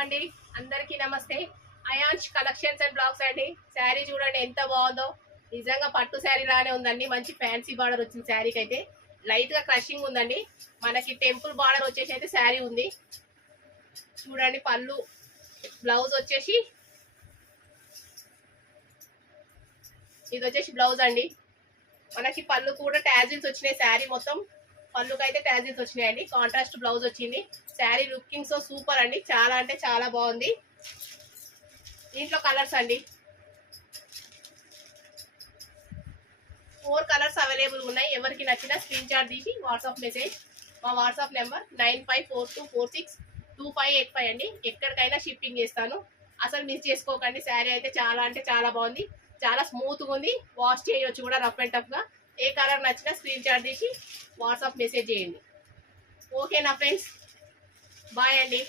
అండి, అందరికీ నమస్తే. అయాన్ష్ కలెక్షన్స్ అండ్ బ్లాగ్స్ అండి. శారీ చూడండి ఎంత బాగుందో, నిజంగా పట్టు శారీ లానే ఉందండి. మంచి ఫ్యాన్సీ బార్డర్ వచ్చింది శారీకి అయితే. లైట్ గా క్రషింగ్ ఉందండి. మనకి టెంపుల్ బార్డర్ వచ్చేసి అయితే శారీ ఉంది చూడండి. పళ్ళు, బ్లౌజ్ వచ్చేసి ఇది వచ్చేసి బ్లౌజ్ అండి. మనకి పళ్ళు కూడా టాజిల్స్ వచ్చినాయి. శారీ మొత్తం పళ్ళుకి అయితే టాజిల్స్ వచ్చినాయండి. కాంట్రాస్ట్ బ్లౌజ్ వచ్చింది. శారీ లుకింగ్ సో సూపర్ అండి, చాలా అంటే చాలా బాగుంది. దీంట్లో కలర్స్ అండి, 4 కలర్స్ అవైలబుల్ ఉన్నాయి. ఎవరికి నచ్చినా స్క్రీన్ షాట్ తీసి వాట్సాప్ మెసేజ్. మా వాట్సాప్ నెంబర్ 9542462585 అండి. ఎక్కడికైనా షిప్పింగ్ చేస్తాను, అసలు మిస్ చేసుకోకండి. శారీ అయితే చాలా అంటే చాలా బాగుంది, చాలా స్మూత్గా ఉంది. వాష్ చేయొచ్చు కూడా రఫ్ అండ్ టఫ్గా. ఏ కలర్ నచ్చినా స్క్రీన్ షాట్ తీసి వాట్సాప్ మెసేజ్ చేయండి. ఓకేనా ఫ్రెండ్స్, బాయ్ అండి.